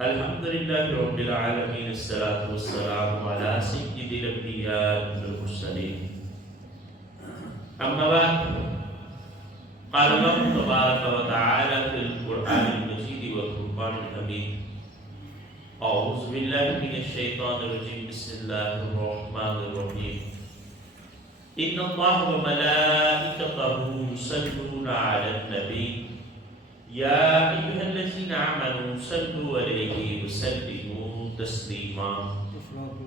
الحمد لله رب العالمين، الصلاة والسلام على سيد الأنبياء والمرسلين. أما بعد، قال الله تبارك وتعالى في القرآن المجيد والفرقان الحميد: أعوذ بالله من الشيطان الرجيم، بسم الله الرحمن الرحيم. إن الله وملائكته يصلون على النبي يا أيها الذين آمنوا صلوا عليه وسلموا تسليما.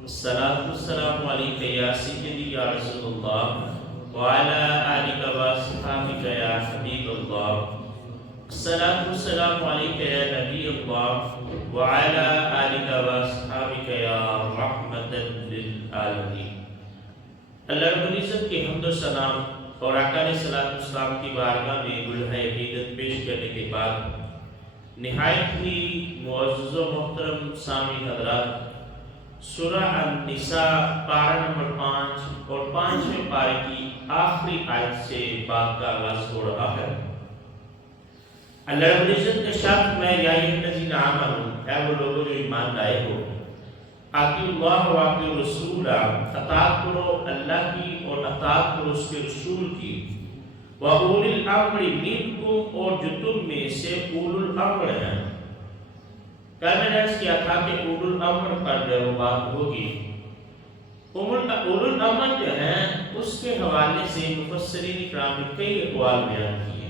الصلاة والسلام عليك يا سيدي يا رسول الله وعلى آلك وأصحابك يا حبيب الله. الصلاة والسلام عليك يا نبي الله وعلى آلك وأصحابك يا رحمة للعالمين. اللہ رب العزت کی حمد و ثنا اور آقا علیہ الصلوۃ والسلام کی بارگاہ میں گلہائے عقیدت پیش کرنے کے بعد نہایت ہی معزز و محترم سامعین حضرات، سورہ النساء پارہ نمبر 5 اور 5ویں پارے کی آخری آیت سے بات کا آغاز ہو رہا ہے۔ اللہ رب العزت نے ارشاد میں یا ایھا الذین آمنوا، اے وہ لوگوں جو ایمان لائے ہو، اطیعوا اللہ و اطیعوا الرسول، اطاعت کرو اللہ کی اور اطاعت کرو اس کے رسول کی، وَأُولِي الْأَمْرِ مِنْكُمْ، اور جو تم میں سے اولو الامر ہیں۔ کل میں نے عرض کیا تھا کہ اولو الامر پر جو بات ہوگی، اولو الامر جو ہیں اس کے حوالے سے مفسرین اکرام نے کئی اقوال بیان کیے۔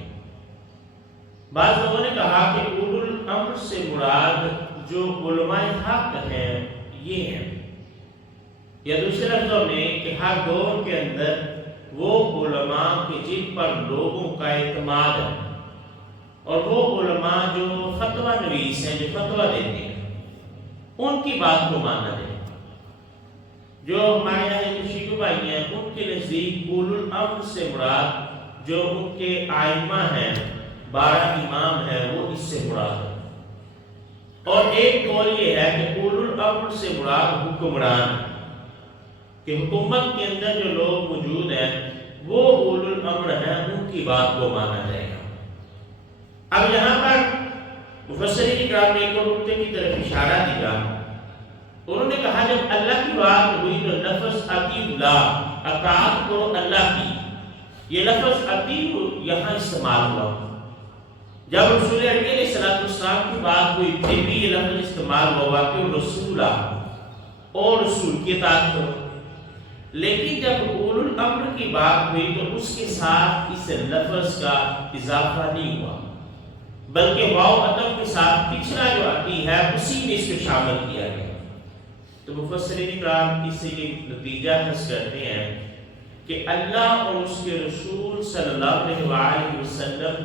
بعض لوگوں نے کہا کہ اولو الامر سے مراد جو علماء حق ہیں یہ ہیں، یا دوسرے لفظوں میں کہ ہر دور کے اندر وہ علماء کے جن پر لوگوں کا اعتماد ہے، اور وہ علماء جو فتویٰ نویس ہیں، جو فتویٰ دیتے ہیں، ان کی بات کو ماننا ہے۔ جو ہمارے یہاں شیعہ بھائی ہیں ان کے نزدیک اولو الامر سے مراد جو ان کے ائمہ ہیں، 12 امام ہیں، وہ اس سے مراد ہے۔ اور ایک قول یہ ہے کہ اولو الامر سے مراد حکمران، کہ حکومت کے اندر جو لوگ موجود ہیں وہ اولو الامر ہیں، ان کی بات کو مانا جائے گا۔ اب یہاں پر مفسرین اکرام نے ایک اور نقطے کی طرف اشارہ دیا۔ انہوں نے کہا جب اللہ کی بات ہوئی تو لفظ اطیعوا اللہ، اطاعت کرو اللہ کی، یہ لفظ اطیعوا یہاں استعمال ہوا۔ جب رسول اکرم علیہ الصلوۃ والسلام کی بات ہوئی پھر بھی یہ لفظ استعمال ہوا کہ رسول اور رسول کی اطاعت کرو، لیکن جب اولو الامر کی بات ہوئی تو اس کے ساتھ اس لفظ کا اضافہ نہیں ہوا، بلکہ واو عطف کے ساتھ پچھلا جو آتی ہے اسی میں اس کو شامل کیا گیا۔ تو مفسرین اکرام اس سے یہ نتیجہ حاصل کرتے ہیں کہ اللہ اور اس کے رسول صلی اللہ علیہ وآلہ وسلم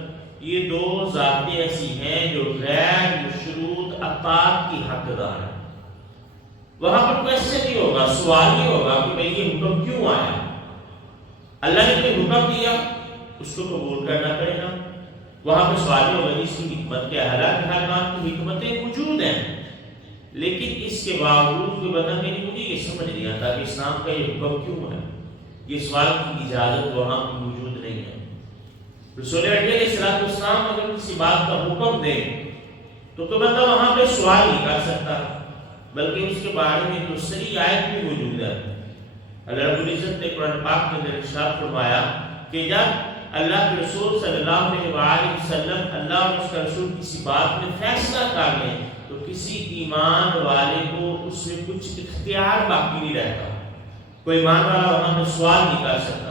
یہ دو ذاتیں ایسی ہیں جو غیر مشروط اطاعت کی حقدار ہیں۔ وہاں پر کوشچن نہیں ہوگا، سوال نہیں ہوگا کہ بھئی یہ حکم کیوں آیا، اللہ نے کوئی حکم دیا اس کو قبول کرنا پڑے گا۔ وہاں پہ سوال نہیں ہوگا اس کی حکمت کیا ہے، حالانکہ ہر بات کی حکمتیں موجود ہیں، لیکن اس کے باوجود کوئی بندہ کہ مجھے یہ سمجھ نہیں آتا کہ اسلام کا یہ حکم کیوں ہے، یہ سوال کی اجازت وہاں پہ موجود نہیں ہے۔ رسول اکرم علیہ الصلوۃ والسلام اگر کسی بات کا حکم دے تو کوئی بندہ وہاں پہ سوال نہیں کر سکتا، بلکہ اس کے بارے میں تو صحیح آیت بھی موجود ہے۔ اللہ رب العزت نے قرآن پاک کے اندر ارشاد فرمایا کہ جب اللہ کے رسول صلی اللہ علیہ وآلہ وسلم، اللہ اور اس کا رسول کسی بات میں فیصلہ کر لیں تو کسی ایمان والے کو اس میں کچھ اختیار باقی نہیں رہتا، کوئی ایمان والا وہاں پہ سوال نہیں کر سکتا۔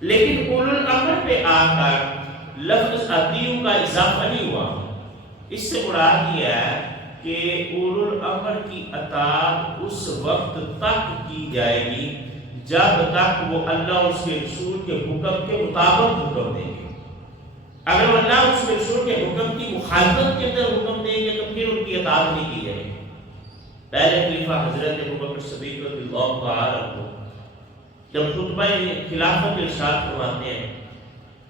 لیکن اولو الامر پہ آ کر لفظ اطیعوا کا اضافہ نہیں ہوا۔ اس سے مراد یہ ہے کہ اولو الامر کی اطاعت اس وقت تک کی جائے گی جب تک وہ اللہ اور اس کے رسول کے حکم کے مطابق حکم دیں گے۔ اگر وہ اللہ اور اس کے رسول کے حکم کی مخالفت کے اندر حکم دیں گے تو پھر ان کی اطاعت نہیں کی جائے گی۔ پہلے خلیفہ حضرت ابوبکر صدیق رضی اللہ تعالیٰ عنہ جب خطبہ خلافت ارشاد فرماتے ہیں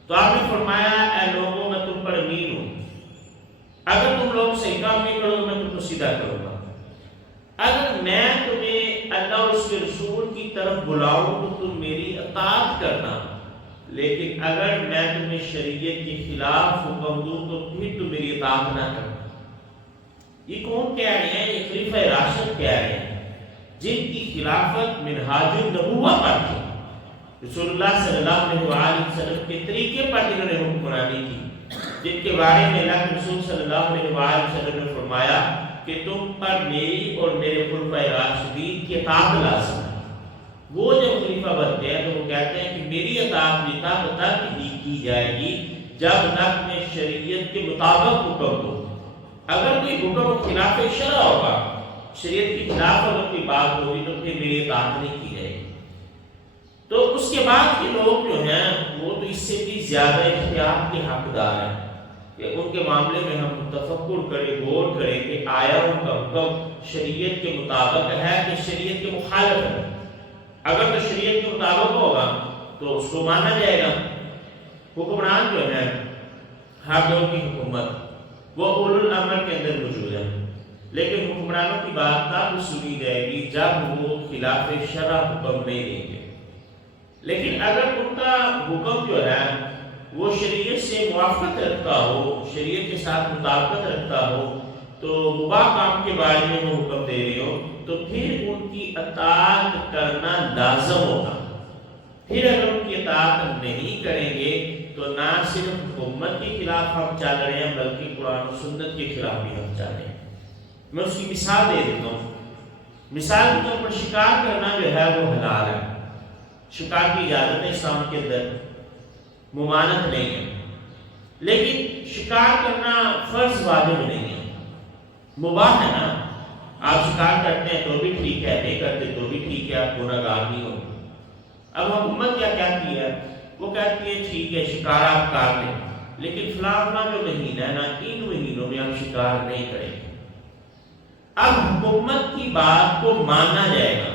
تو آپ نے فرمایا اے لوگوں میں تم پر امین ہوں، اگر تم لوگ صحیح کام نہیں کرو تو میں تم کو سیدھا کروں گا، اگر میں تمہیں اللہ اور اس کے رسول کی طرف بلاؤں تو تم میری اطاعت کرنا، لیکن اگر میں تمہیں شریعت کے خلاف حکم دوں تو پھر تم میری اطاعت نہ کرنا۔ یہ کون کہہ رہے ہیں؟ یہ خلیفہ راشد کہہ رہے ہیں جن کی خلافت منہاج النبوہ پر تھی، رسول اللہ صلی اللہ علیہ وسلم کے طریقے پر جنہوں نے حکمرانی کی، جن کے بارے میں اللہ کے رسول صلی اللہ علیہ وسلم نے فرمایا کہ تم پر میری اور میرے خلفائے راشدین کی اطاعت لازم ہے۔ وہ جب خلیفہ بنتے ہیں تو وہ کہتے ہیں کہ میری اطاعت بھی تب ہی کی جائے گی جب تک میں شریعت کے مطابق حکم دوں۔ اگر کوئی حکم خلاف شرع ہوگا، شریعت کی خلاف اگر کوئی بات ہوگی تو پھر میری اطاعت نہیں کی جائے گی۔ تو اس کے بعد کے لوگ جو ہیں وہ تو اس سے بھی زیادہ اختیار کے حقدار ہیں کہ ان کے معاملے میں ہم تفکر کریں، غور کریں کہ آیا ان کا حکم شریعت کے مطابق ہے کہ شریعت کے مخالف ہے۔ اگر تو شریعت کے مطابق ہوگا تو اس کو مانا جائے گا۔ حکمران جو ہے ہر دور کی حکومت وہ اولو الامر کے اندر موجود ہے، لیکن حکمرانوں کی بات تب سنی جائے گی جب وہ خلاف شرع حکم نہیں دیں گے۔ لیکن اگر ان کا حکم جو ہے وہ شریعت سے موافقت رکھتا ہو، شریعت کے ساتھ مطابقت رکھتا ہو، تو مباح کام کے بارے میں وہ حکم دے رہے ہو تو پھر ان کی اطاعت کرنا لازم ہوگا۔ پھر اگر ان کی اطاعت نہیں کریں گے تو نہ صرف حکومت کے خلاف ہم چل رہے ہیں بلکہ قرآن و سنت کے خلاف بھی ہم چل رہے ہیں۔ میں اس کی مثال دے دیتا ہوں۔ مثال کے طور پر شکار کرنا جو ہے وہ حلال ہے، شکار کی اجازت ہے اسلام کے اندر، ممانعت نہیں ہے، لیکن شکار کرنا فرض واجب نہیں ہے، مباح ہے نا۔ آپ شکار کرتے ہیں تو بھی ٹھیک ہے، نہیں کرتے تو بھی ٹھیک ہے، آپ گنہگار نہیں ہو۔ اب حکومت کیا کہتی ہے؟ وہ کہتی ہے ٹھیک ہے شکار آپ کر لیں، لیکن فلاں جو مہینہ ہے نا ان مہینوں میں آپ شکار نہیں کریں گے۔ اب حکومت کی بات کو ماننا جائے گا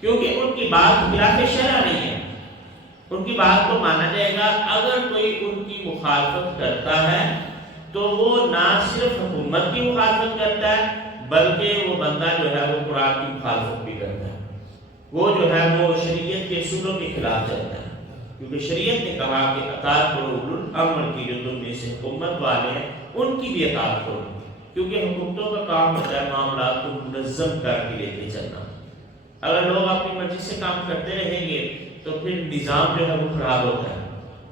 کیونکہ ان کی بات خلاف شرع نہیں ہے، ان کی بات کو مانا جائے گا۔ اگر کوئی ان کی مخالفت کرتا ہے تو وہ نہ صرف حکومت کی مخالفت کرتا ہے بلکہ وہ بندہ جو ہے وہ قرآن کی مخالفت بھی کرتا ہے، وہ جو ہے وہ شریعت کے اصولوں کے خلاف چلتا ہے، کیونکہ شریعت نے کہا کہ اطاعت کرو اولو الامر کی، جو تم میں سے حکومت والے ہیں ان کی بھی اطاعت کرو، کیونکہ حکومتوں کا کام ہوتا ہے معاملات کو منظم کر کے لے کے چلنا۔ اگر لوگ اپنی مرضی سے کام کرتے رہیں گے تو پھر نظام جو ہے وہ خراب ہوتا ہے،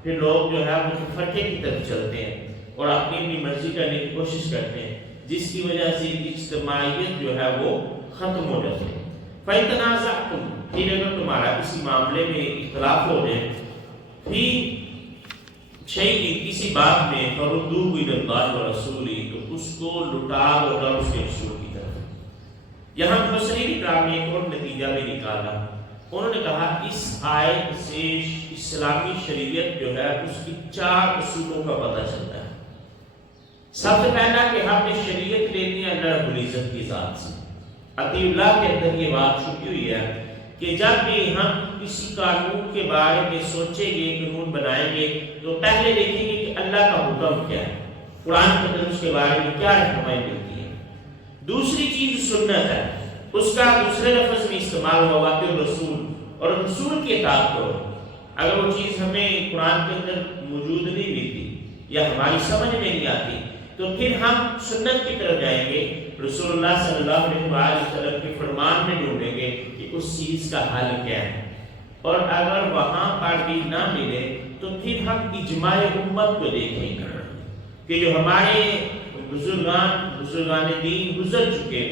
پھر لوگ جو ہے وہ فرقے کی طرف چلتے ہیں اور اپنی مرضی کرنے کی کوشش کرتے ہیں، جس کی وجہ سے اجتماعیت جو ہے وہ ختم ہو جاتی ہے۔ فَإِنْ پھر اگر تمہارا کسی معاملے میں اختلاف ہو جائے، پھر کسی بات میں فَرُدُّوهُ إِلَى اللَّهِ وَرَسُولِهِ تو اس کو لٹا دو اور اس کے رسول کی طرف۔ یہاں مفسرین اکرام نے ایک اور نتیجہ بھی نکالا، انہوں نے کہا اس آیت سے اسلامی شریعت جو ہے اس کی 4 اصولوں کا پتہ چلتا ہے۔ سب سے پہلا کہ ہم نے شریعت لینی ہے اللہ رب العزت کی ذات سے۔ عطی اللہ کے اندر یہ بات چھپی ہوئی ہے کہ جب بھی ہم کسی قانون کے بارے میں سوچیں گے، قانون بنائیں گے تو پہلے دیکھیں گے کہ اللہ کا حکم کیا ہے، قرآن کے اندر اس کے بارے میں کیا رہنمائی ملتی ہے۔ دوسری چیز سنت ہے، اس کا دوسرے لفظ میں استعمال ہوگا کہ رسول، اور رسول کی اطاعت کرو۔ اگر وہ چیز ہمیں قرآن کے اندر موجود نہیں ملتی یا ہماری سمجھ میں نہیں آتی تو پھر ہم سنت کی طرف جائیں گے، رسول اللہ صلی اللہ علیہ وسلم کے فرمان میں ڈھونڈیں گے کہ اس چیز کا حل کیا ہے، اور اگر وہاں پر بھی نہ ملے تو پھر ہم اجماع امت کو دیکھیں گے کہ جو ہمارے بزرگان دین گزر چکے،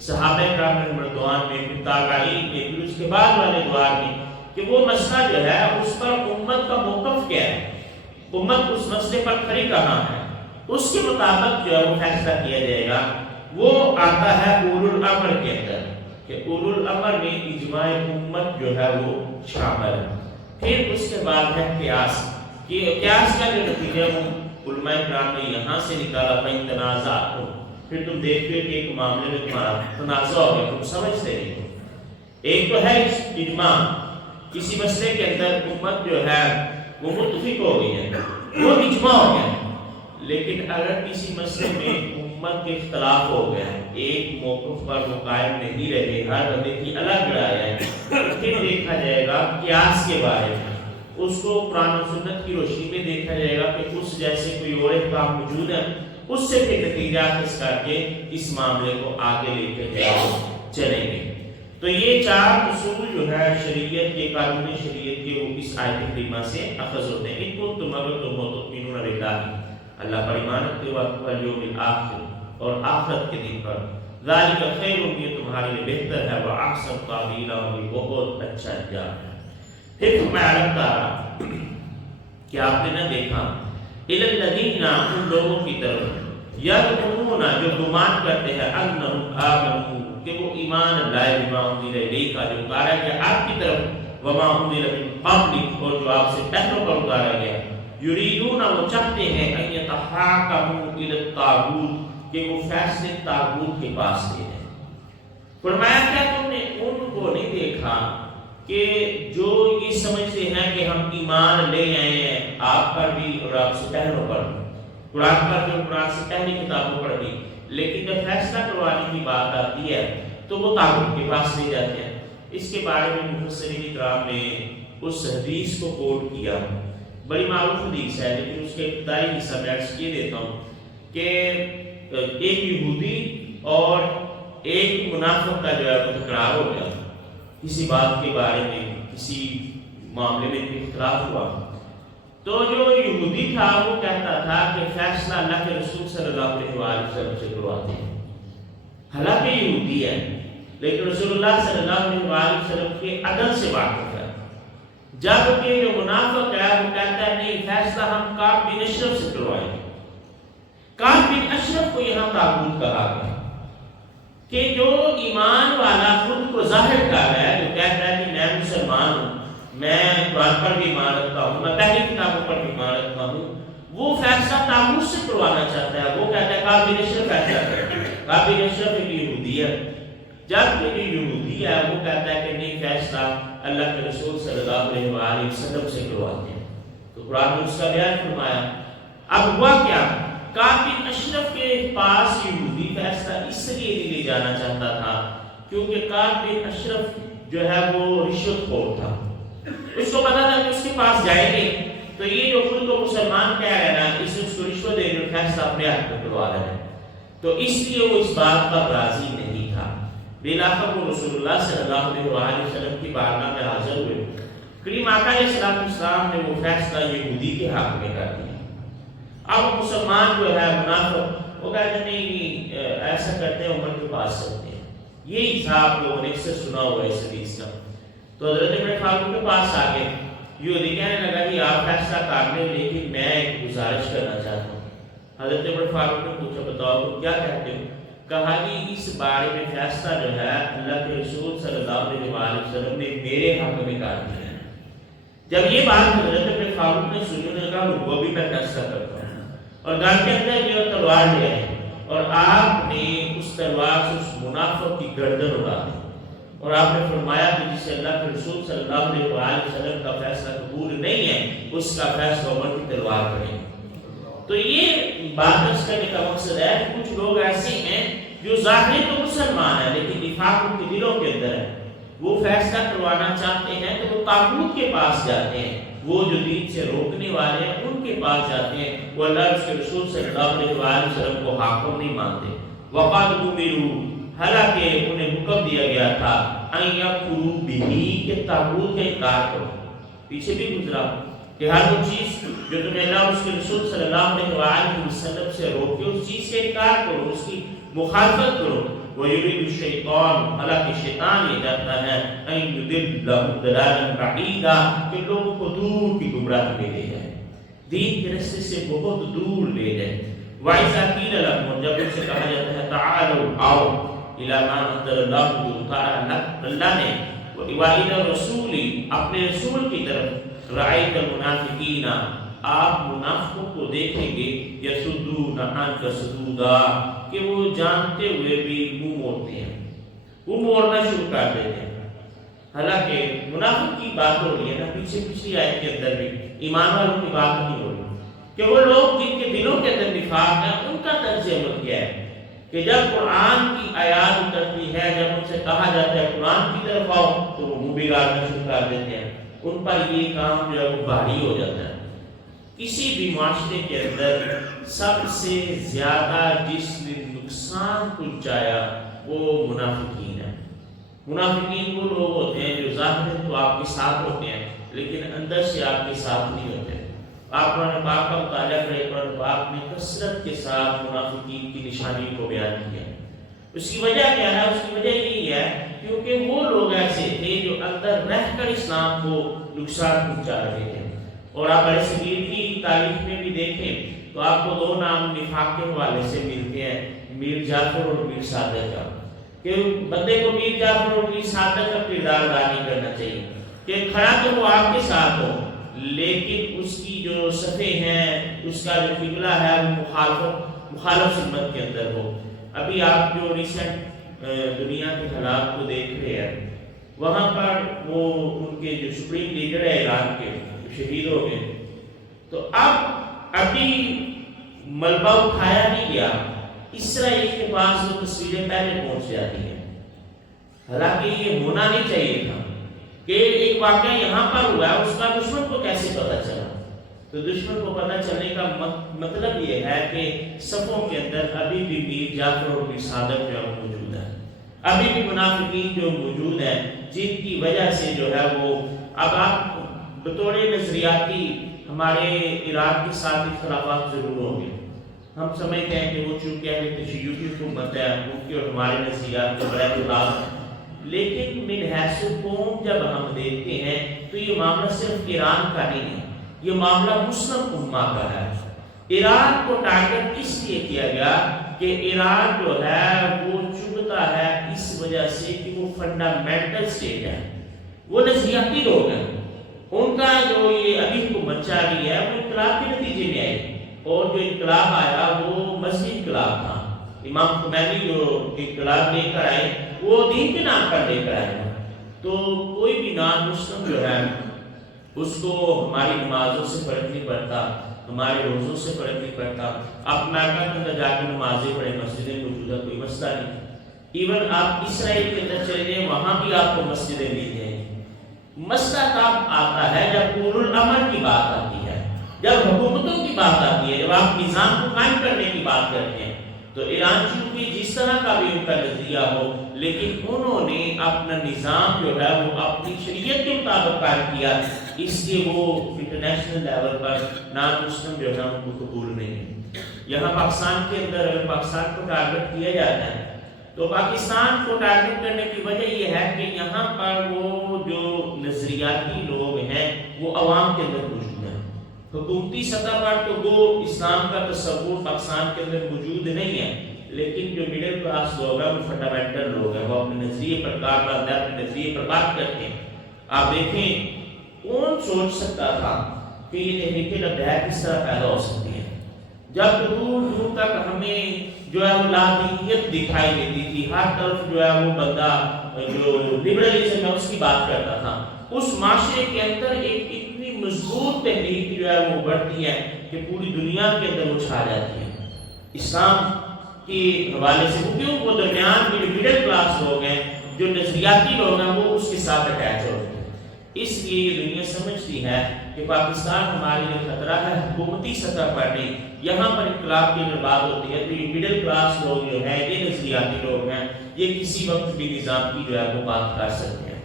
صحابہ کرام رضوان میں، پھر تابعین میں، پھر اس کے بعد والے دور میں، کہ وہ مسئلہ جو ہے اس پر امت کا موقف کیا ہے، امت اس مسئلے پر کھڑی کہاں ہے، اس کے مطابق جو ہے وہ فیصلہ کیا جائے گا۔ وہ آتا ہے اولو الامر کے اندر کہ اولو الامر میں اجماع امت جو ہے وہ شامل ہے۔ پھر اس کے بعد ہے قیاس، کہ قیاس کا جو نتیجہ وہ علماء کرام نے یہاں سے نکالا، فَإِن تَنَازَعْتُمْ، پھر تم دیکھتے ہو کہ ایک معاملے میں تمہارا تنازع ہو گیا، تم سمجھتے نہیں ہو۔ ایک تو ہے اجماع، کسی مسئلے کے اندر امت جو ہے وہ متفق ہو گئی ہے، وہ اجماع ہو گیا ہے۔ لیکن اگر کسی مسئلے میں امت کے اختلاف ہو گیا ہے، ایک موقف پر وہ قائم نہیں رہے، ہر بندے کی الگ رائے ہے، پھر دیکھا جائے گا قیاس کے بارے میں، اس کو قرآن و سنت کی روشنی میں دیکھا جائے گا کہ اس جیسے کوئی اور احکام موجود ہے، اس سے پھر نتیجہ خاص کر کے اس معاملے کو آگے لے کے چلیں گے۔ تو یہ 4 اصول جو ہے شریعت کے، قانون شریعت کے، وہ اس آیت کریمہ سے اخذ ہوتے ہیں۔ ان کو تم اگر تم تؤمنون باللہ، اللہ پر ایمان رکھتے ہو، والیوم الآخر، اور آخرت کے دن پر، ذالک خیر، یہ تمہارے لیے بہتر ہے، واحسن تاویلا، اور یہ بہت اچھا انجام ہے۔ پھر میں علم دارا کہ آپ نے نہ دیکھا الی الذین، ان لوگوں کی طرف، یدعون، جو گمان کرتے ہیں، انہم آمنوا، کہ وہ ایمان لائے، بما انزل الیک، جو اتارا گیا آپ کی طرف، وما انزل من قبلک، اور جو آپ سے پہلے پر اتارا گیا، یریدون، وہ چاہتے ہیں، ان یتحاکموا الی الطاغوت، کہ وہ فیصلے طاغوت کے پاس لے جائیں۔ فرمایا کیا تم نے ان کو نہیں دیکھا کہ جو یہ سمجھتے ہیں کہ ہم ایمان لے آئے ہیں آپ پر بھی اور آپ سے پہلوں پر، قرآن پر جو قرآن سے پہلی کتابوں پر بھی، لیکن جب فیصلہ کروانے کی بات آتی ہے تو وہ طاغوت کے پاس لے جاتے ہیں۔ اس کے بارے میں مفسرین کرام نے اس حدیث کو کوٹ کیا، بڑی معروف حدیث ہے، لیکن اس کے ابتدائی حصہ میں عرض یہ دیتا ہوں کہ ایک یہودی اور ایک منافق کا جو ہے وہ تکرار ہو گیا، کسی بات کے بارے میں، کسی معاملے میں اختلاف ہوا، تو جو یہودی تھا وہ کہتا تھا کہ فیصلہ اللہ کے رسول صلی اللہ علیہ وسلم سے کرواتے ہیں، حالانکہ یہودی ہے لیکن رسول اللہ صلی اللہ علیہ وسلم کے عدل سے واقف ہے، جبکہ جو منافق ہے وہ کہتا ہے نہیں، فیصلہ ہم کعب بن اشرف سے کروائیں گے۔ کعب بن اشرف کو یہاں طاغوت کہا گیا کہ جو ایمان والا خود کو ظاہر کر رہا ہے، جو کہتا ہے کہ میں مسلمان ہوں، میں قرآن پر بھی ایمان رکھتا ہوں، میں پہلی کتابوں پر بھی ایمان رکھتا ہوں، وہ فیصلہ طاغوت سے کروانا چاہتا ہے۔ وہ کہتا ہے کعب بن اشرف فیصلہ کرے، کعب بن اشرف ایک یہودی ہے، جبکہ جو یہودی ہے وہ کہتا ہے کہ نہیں، فیصلہ اللہ کے رسول صلی اللہ علیہ وآلہ وسلم سے کرواتے ہیں۔ تو قرآن نے اس کا بیان فرمایا۔ اب ہوا کیا، کعب بن اشرف کے پاس یہودی فیصلہ اس لیے نہیں لے جانا چاہتا تھا کیونکہ کعب بن اشرف جو ہے وہ رشوت خور تھا، اس کو پتا تھا کہ اس کے پاس جائیں گے تو یہ جو خود کو مسلمان کہہ رہا ہے نا، اس نے اس کو رشوت دے کر فیصلہ اپنے ہاتھ میں کروا رہا ہے، تو اس لیے وہ اس بات پر راضی نہیں تھا۔ بلاخر وہ رسول اللہ صلی اللہ علیہ وسلم کی بارگاہ میں حاضر ہوئے، کریم آقا علیہ السلام نے وہ فیصلہ یہودی کے حق میں کر دیا۔ اب مسلمان جو ہے منافق، وہ کہتے نہیں ایسا کرتے ہیں، عمر کے پاس چلتے ہیں، یہ حساب لوگوں نے اس سے سنا ہوا ہے اس حدیث کا۔ تو حضرت عمر فاروق کے پاس آ گئے، یہودی کہنے لگا کہ آپ فیصلہ کر لیں لیکن میں ایک گزارش کرنا چاہتا ہوں۔ حضرت عمر فاروق نے پوچھا بتاؤ تم کیا کہتے ہو؟ کہا کہ اس بارے میں فیصلہ جو ہے اللہ کے رسول صلی اللہ علیہ وسلم نے میرے حق میں کر دیا ہے۔ جب یہ بات حضرت عمر فاروق نے سنی، انہوں نے کہا وہ بھی میں فیصلہ کرتا ہوں، اور گھر کے اندر جو تلوار لے آئے اور آپ نے اس تلوار سے اس منافق کی گردن اڑا دی، اور آپ نے فرمایا کہ جسے اللہ کے رسول صلی اللہ علیہ وسلم کا فیصلہ قبول نہیں ہے، اس کا فیصلہ عمر کی تلوار کریں۔ تو یہ بات اس کرنے کا مقصد ہے کہ کچھ لوگ ایسے ہیں جو ظاہر تو مسلمان ہیں لیکن نفاق ان کے دلوں کے اندر ہے، وہ فیصلہ کروانا چاہتے ہیں تو وہ طاغوت کے پاس جاتے ہیں، وہ جو دین سے روکنے والے ہیں ان کے پاس جاتے ہیں، وہ اللہ اس کے رسول صلی اللہ علیہ وسلم کو حاکم نہیں مانتے۔ وقال امروا، حالانکہ انہیں حکم دیا گیا تھا ان یکفروا بہ، کہ طاغوت کا انکار کرو۔ پیچھے بھی گزرا کہ ہر وہ چیز جو تمہیں اللہ اور اس کے رسول صلی اللہ علیہ وسلم سے روکے، اس چیز سے انکار کرو، اس کی مخالفت کرو۔ وَيُرِيدُ الشَّيْطَانُ، حالانکہ شیطان یہ چاہتا ہے أَن يُضِلَّهُمْ ضَلَالًا بَعِيدًا، کہ لوگوں کو دور کی گمراہی میں لے جائے، دین کے راستے سے بہت دور لے جائے۔ وَإِذَا قِيلَ لَهُمْ، جب ان سے کہا جاتا ہے تعالوا آؤ إِلَى مَا أَنزَلَ اللَّهُ، جو اتارا اللہ نے، وَإِلَى الرَّسُولِ، اپنے رسول کی طرف، رَأَيْتَ الْمُنَافِقِينَ، آپ منافقوں کو دیکھیں گے، یصدون عنک صدودا، کہ وہ جانتے ہوئے بھی منہ موڑتے ہیں، وہ موڑنا شروع کر دیتے ہیں۔ حالانکہ منافق کی بات ہو رہی ہے نا، پیچھے پچھلی آیت کے اندر بھی ایمان والوں کی بات نہیں ہو رہی کہ وہ لوگ جن کے دلوں کے اندر نفاق ہے ان کا طرز عمل کیا ہے کہ جب قرآن کی آیات اترتی ہے، جب ان سے کہا جاتا ہے قرآن کی طرف آؤ تو وہ منہ بگاڑنا شروع کر دیتے ہیں، ان پر یہ کام جو ہے وہ بھاری ہو جاتا ہے۔ کسی بھی معاشرے کے اندر سب سے زیادہ جس نے نقصان پہنچایا وہ منافقین ہے۔ منافقین وہ لوگ ہوتے ہیں جو ظاہر تو آپ کے ساتھ ہوتے ہیں لیکن اندر سے آپ کے ساتھ نہیں ہوتے۔ آپ قرآن پاک کا مطالعہ کریں، قرآن پاک نے کثرت کے ساتھ منافقین کی نشانی کو بیان کیا۔ اس کی وجہ کیا ہے؟ اس کی وجہ یہی ہے کیونکہ وہ لوگ ایسے تھے جو اندر رہ کر اسلام کو نقصان پہنچا رہے تھے۔ اور آپ علیہ السلام کی تاریخ میں بھی دیکھیں تو آپ کو دو نام نفاق کے حوالے سے ملتے ہیں، میر جعفر اور میر صادق کا، کہ بندے کو میر جعفر اور میر صادق کا کردار ادا نہیں کرنا چاہیے کہ کھڑا تو وہ آپ کے ساتھ ہو لیکن اس کی جو صفحے ہیں، اس کا جو قبلہ ہے وہ مخالف سمت کے اندر ہو۔ ابھی آپ جو ریسنٹ دنیا کے حالات کو دیکھ رہے ہیں، وہاں پر وہ ان کے جو سپریم لیڈر ہے ایران کے شہید ہو گئے، تو ابھی ملبہ اٹھایا نہیں گیا، اسرائیل کے پاس وہ تصویریں پہلے پہنچ جاتی ہیں۔ حالانکہ یہ ہونا نہیں چاہیے تھا کہ ایک واقعہ یہاں پر ہوا ہے، اس کا دشمن کو کیسے پتہ چلا؟ تو دشمن کو پتہ چلنے کا مطلب یہ ہے کہ صفوں کے اندر ابھی بھی میر جعفر اور میر صادق جو ہے موجود ہے، ابھی بھی منافقین جو موجود ہیں جن کی وجہ سے جو ہے وہ اب آپ بطور نظریاتی ہمارے عراق کے ساتھ اختلافات ضرور ہوں گے۔ ہم سمجھتے ہیں کہ وہ چونکہ اہل تشیع کی حکومت ہے، ان کے اور ہمارے نظریات کے بڑے اختلاف ہیں، لیکن من حیث قوم جب ہم دیکھتے ہیں تو یہ معاملہ صرف ایران کا نہیں ہے، یہ معاملہ مسلم امہ کا ہے۔ ایران کو ٹارگٹ اس لیے کیا گیا کہ ایران جو ہے وہ چبھتا ہے اس وجہ سے کہ وہ فنڈامنٹل سٹیٹ ہے، وہ نظریاتی لوگ ہیں، ان کا جو یہ ابھی حکومت چل رہی ہے وہ انقلاب کے نتیجے میں آئی، اور جو انقلاب آیا وہ مذہبی انقلاب تھا۔ امام خمینی جو انقلاب لے کر آئے وہ دین کے نام پر لے کر آئے، تو کوئی بھی نان مسلم جو ہے اس کو ہماری نمازوں سے فرق نہیں پڑتا، ہمارے روزوں سے فرق نہیں پڑتا۔ آپ امریکہ کے اندر جا کے نمازیں پڑھیں، مسجدیں موجود ہیں، کوئی مسئلہ نہیں۔ ایون آپ اسرائیل کے اندر چلے جائیں، وہاں بھی آپ کو مسجدیں مل جائیں گی۔ مسئلہ تب آتا ہے جب اولو الامر کی بات آتی ہے، جب حکومتوں کی بات آتی ہے، جب آپ نظام کو قائم کرنے کی بات کرتے ہیں۔ تو ایران چونکہ جس طرح کا بھی ان کا نظریہ ہو، لیکن انہوں نے اپنا نظام جو ہے وہ اپنی شریعت کے مطابق قائم کیا، اس لیے وہ انٹرنیشنل لیول پر نان مسلم جو ہے ان کو قبول نہیں ہے۔ یہاں پاکستان کے اندر اگر پاکستان کو ٹارگٹ کیا جاتا ہے تو پاکستان کو ٹارگٹ کرنے کی وجہ یہ ہے کہ یہاں پر وہ جو نظریاتی لوگ ہیں وہ عوام کے اندر موجود ہیں۔ حکومتی سطح پر تو وہ اسلام کا تصور پاکستان کے اندر موجود نہیں ہے، لیکن جو مڈل کلاس لوگ ہیں وہ فنڈامنٹل لوگ ہیں، وہ اپنے نظریے پر کار کرتے ہیں، اپنے نظریے پر بات کرتے ہیں۔ آپ دیکھیں کون سوچ سکتا تھا کہ یہ تحریک لبیک کس طرح پیدا ہو سکتی ہے، جب دور دور تک ہمیں جو ہے وہ لادینیت دکھائی دیتی تھی، ہر طرف جو ہے وہ بندہ جو لبرلزم ہے اس کی بات کرتا تھا، اس معاشرے کے اندر ایک اتنی مضبوط تحریک جو ہے وہ بڑھتی ہے کہ پوری دنیا کے اندر وہ چھا جاتی ہے اسلام کے حوالے سے، کیونکہ وہ درمیان کے مڈل کلاس لوگ ہیں، جو نظریاتی لوگ ہیں وہ اس کے ساتھ اٹیچ ہوتے ہیں۔ اس لیے یہ دنیا سمجھتی ہے کہ پاکستان ہمارے لیے خطرہ ہے، حکومتی سطح پر نہیں، یہاں پر انقلاب کی اگر بات ہوتی ہے تو یہ مڈل کلاس لوگ جو ہیں، یہ نظریاتی لوگ ہیں، یہ کسی وقت بھی نظام کی جو ہے وہ بات کر سکتے ہیں۔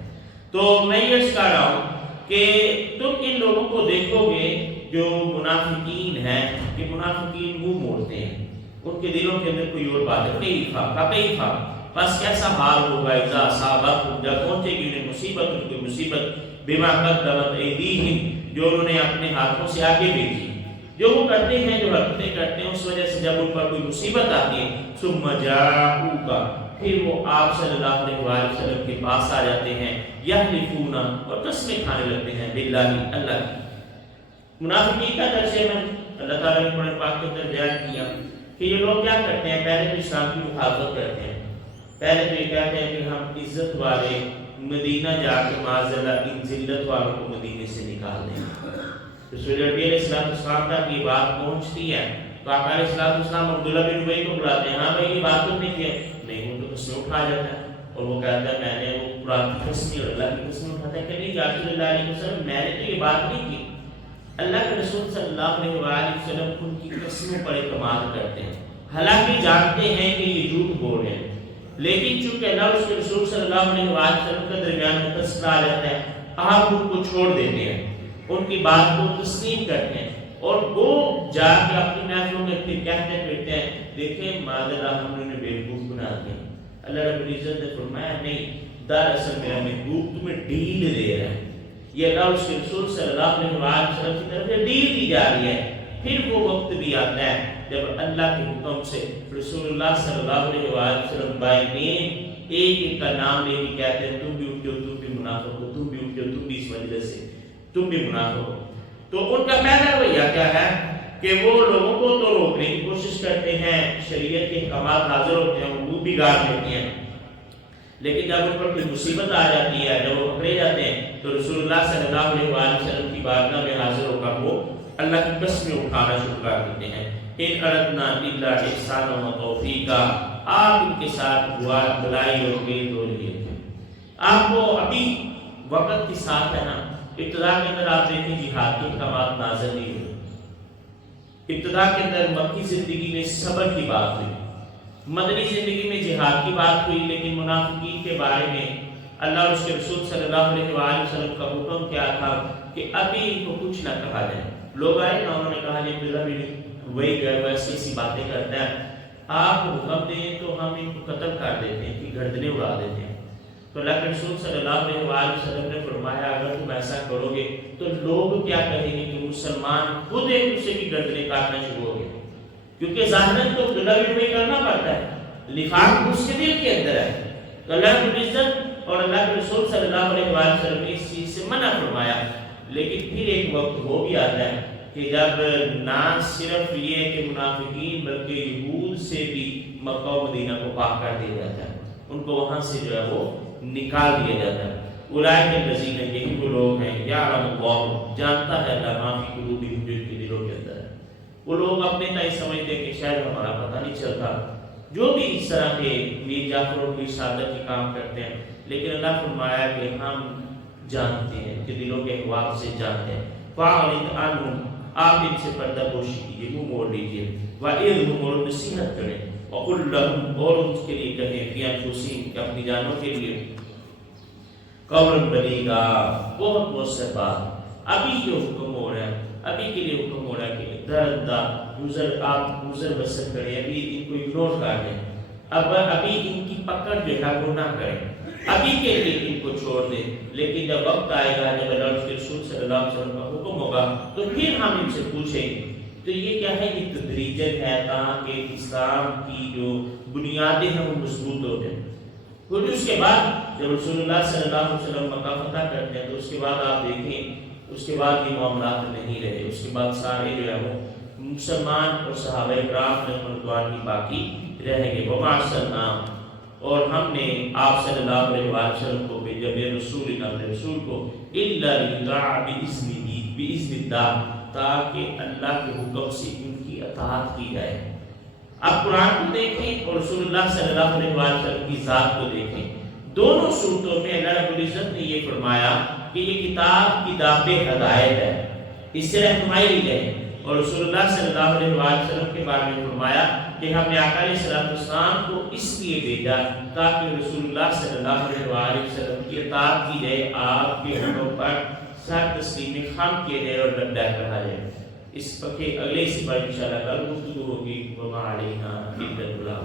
تو میں یہ عرض کر رہا ہوں کہ تم ان لوگوں کو دیکھو گے جو منافقین ہیں کہ منافقین منہ موڑتے ہیں، ان کے دلوں کے اندر کوئی اور بات ہے، کیفا بس کیسا حال ہوگا اذا اصابتہم، جب پہنچے گی انہیں مصیبت، ان کی مصیبت بما قدمت ایدیہم، جو انہوں نے اپنے ہاتھوں سے آگے بھیجی، جو وہ کرتے ہیں، جو حرکتیں کرتے ہیں، اس وجہ سے جب ان پر کوئی مصیبت آتی ہے ثم جاءوک، پھر وہ آپ صلی اللہ علیہ وسلم کے پاس آ جاتے ہیں، یحلفون، اور قسمیں کھانے لگتے ہیں، باللہ، اللہ کی۔ منافقین کا درس میں اللہ تعالیٰ نے قرآن پاک کے اندر بیان کیا کہ یہ لوگ کیا کرتے ہیں، پہلے تو اسلام کی مخالفت کرتے ہیں، پہلے تو یہ کہتے ہیں کہ ہم عزت والے مدینہ جا کے معاذاللہ ان ذلت والوں کو مدینے سے نکال دیں۔ رسول اللہ علیہ السلام تک یہ بات پہنچتی ہے تو آقا علیہ السلام عبداللہ بن ابی کو بلاتے ہیں، ہاں بھائی یہ بات تو نہیں کی ہے، نہیں، وہ تو قسم اٹھا جاتا ہے اور وہ کہتا ہے میں نے وہ قرآن کی قسم اور اللہ کی قسم اٹھاتا ہے کہ نہیں یا رسول اللہ علیہ وسلم میں نے تو یہ بات نہیں کی۔ اللہ کے رسول صلی اللہ علیہ وآلہ وسلم ان کی قسموں پر اعتماد کرتے ہیں، حالانکہ جانتے ہیں کہ یہ جھوٹ بول رہے ہیں، لیکن چونکہ اللہ اور اس کے رسول صلی اللہ علیہ وآلہ وسلم کے درمیان میں فاصلہ آ جاتا ہے، آپ ان کو چھوڑ دیتے ہیں، ان کی بات کو تسلیم کرتے ہیں، اور وہ جا کے اپنی محفلوں میں پھر کہتے پھرتے ہیں دیکھیں معذرہ ہم نے بیوقوف بنا دیا۔ اللہ رب العزت نے فرمایا نہیں، دراصل میرا محبوب تمہیں ڈیل دے رہا ہے، یہ اللہ اس کے رسول صلی اللہ علیہ وسلم کی طرف سے ڈیل دی جا رہی ہے۔ پھر وہ وقت بھی آتا ہے جب اللہ کے حکم سے رسول اللہ صلی اللہ علیہ وسلم بائی نیم ایک ایک کا نام لے کے کہتے ہیں تم بھی اٹھو، تم بھی منافق ہو، تم بھی اٹھو، تم بھی اس وجہ سے تم بھی منافق ہو۔ تو ان کا پہلا رویہ کیا ہے کہ وہ لوگوں کو تو روکنے کی کوشش کرتے ہیں، شریعت کے احکامات حاضر ہوتے ہیں، وہ بگاڑ لیتے ہیں، لیکن جب ان پر کوئی مصیبت آ جاتی ہے، جب وہ پکڑے جاتے ہیں تو رسول اللہ صلی اللہ علیہ وسلم کی بارگاہ میں حاضر ہو کر وہ اللہ کی قسمیں اٹھانا شروع کر دیتے ہیں۔ ان اردنا الا احسانا و توفیقا، آپ ان کے ساتھ بلائی اور میل ہو رہی ہے۔ آپ کو ابھی وقت کے ساتھ ہے نا، ابتدا کے اندر آپ دیکھیں جہاد کے احکامات نازل نہیں ہوئے، ابتدا کے اندر مکی زندگی میں صبر کی بات ہوئی، مدنی زندگی میں جہاد کی بات ہوئی، لیکن منافقین کے بارے میں اللہ اور اس کے رسول صلی اللہ علیہ وآلہ وسلم کا حکم کیا تھا کہ ابھی ان کو کچھ نہ کہا جائے۔ لوگ آئے نا، انہوں نے کہا جی عبداللہ بھی وہی گئے ویسی ایسی باتیں کرتا ہے، آپ حکم دیں تو ہم ان کو قتل کر دیتے ہیں، کہ گردنیں اڑا دیتے ہیں۔ تو اللہ کے رسول صلی اللہ علیہ وآلہ وسلم نے فرمایا اگر تم ایسا کرو گے تو لوگ کیا کہیں گے کہ مسلمان خود ایک دوسرے کی گردنیں کاٹنا شروع ہو گئے، کیونکہ ظاہراً تو عبداللہ بھی وہی کرنا پڑتا ہے، نفاق اس کے دل کے اندر ہے۔ تو اللہ کی عزت اور اللہ کے رسول صلی اللہ علیہ وآلہ وسلم نے اس چیز سے منع فرمایا، لیکن پھر ایک وقت وہ بھی آتا ہے کہ جب نہ صرف یہ کہ منافقین بلکہ یہود سے بھی مکہ و مدینہ کو پاک کر دیا جاتا ہے، ان کو وہاں سے جو ہے وہ نکال دیا جاتا ہے۔ اولئک الذین، یہی وہ لوگ ہیں، یعلم اللہ، جانتا ہے اللہ ما فی قلوبہم، جو ان کے دلوں کے اندر ہے۔ وہ لوگ اپنے تئیں سمجھتے کہ شاید ہمارا پتہ نہیں چلتا، جو بھی اس طرح کے میر جعفر اور میر سعادت کے کام کرتے ہیں، لیکن اللہ فرمایا کہ ہم جانتے ہیں کہ دلوں کے احوال سے جانتے ہیں۔ فَأَعْرِضْ عَنْهُمْ، آپ ان سے پردہ پوشی کیجیے، منہ موڑ لیجیے، وَإِذْهُمْ، اور نصیحت کریں، وَقُلْ لَهُمْ، اور ان کے لیے کہیں، فِي أَنفُسِهِمْ، کہ اپنی جانوں کے لیے، قَوْلًا بَلِيغًا، بہت مؤثر بات۔ ابھی جو حکم ہو رہا ہے، ابھی کے لیے حکم ہو رہا ہے کہ دردا گزر، آپ گزر بسر کریں، ابھی ان کو اگنور کر دیں، ابھی ان کی پکڑ جو ہے وہ نہ کریں، ابھی کے لیے ان کو چھوڑ دیں، لیکن جب وقت آئے گا، جب اللہ کے رسول صلی اللہ علیہ وسلم کا حکم ہوگا تو پھر ہم ان سے پوچھیں گے۔ تو یہ کیا ہے، یہ تدریجن ہے تاکہ اسلام کی جو بنیادیں ہیں وہ مضبوط ہو جائیں۔ پھر اس کے بعد جب رسول اللہ صلی اللہ علیہ وسلم مکہ فتح کرتے ہیں تو اس کے بعد آپ دیکھیں، اس کے بعد یہ معاملات نہیں رہے، اس کے بعد سارے جو ہے وہ مسلمان اور صحابہ کرام نے مردوان کی باقی رہ گئے۔ وما ارسلنا، اور ہم نے آپ صلی اللہ علیہ وسلم کو بھیجا، بے رسول، اپنے رسول کو، الا لیطاع باذن اللہ، تاکہ اللہ کے حکم سے ان کی اطاعت کی جائے۔ آپ قرآن کو دیکھیں اور رسول اللہ صلی اللہ علیہ وسلم کی ذات کو دیکھیں، دونوں صورتوں میں اللہ رب العزت نے یہ فرمایا کہ یہ کتاب کتاب ہدایت ہے، اس سے رہنمائی لی جائے، اور رسول اللہ صلی اللہ علیہ وسلم کے بارے میں فرمایا کہ ہم نے آقا علیہ السلام کو اس لیے بھیجا تاکہ رسول اللہ صلی اللہ علیہ وسلم کی اطاعت کی جائے، آپ کے حکم پر سر تسلیم خم کیے جائے اور ڈنڈا کہا جائے۔ اس کے اگلے سے پر انشاءاللہ کل گفتگو ہوگی۔ وما علینا الا البلاغ۔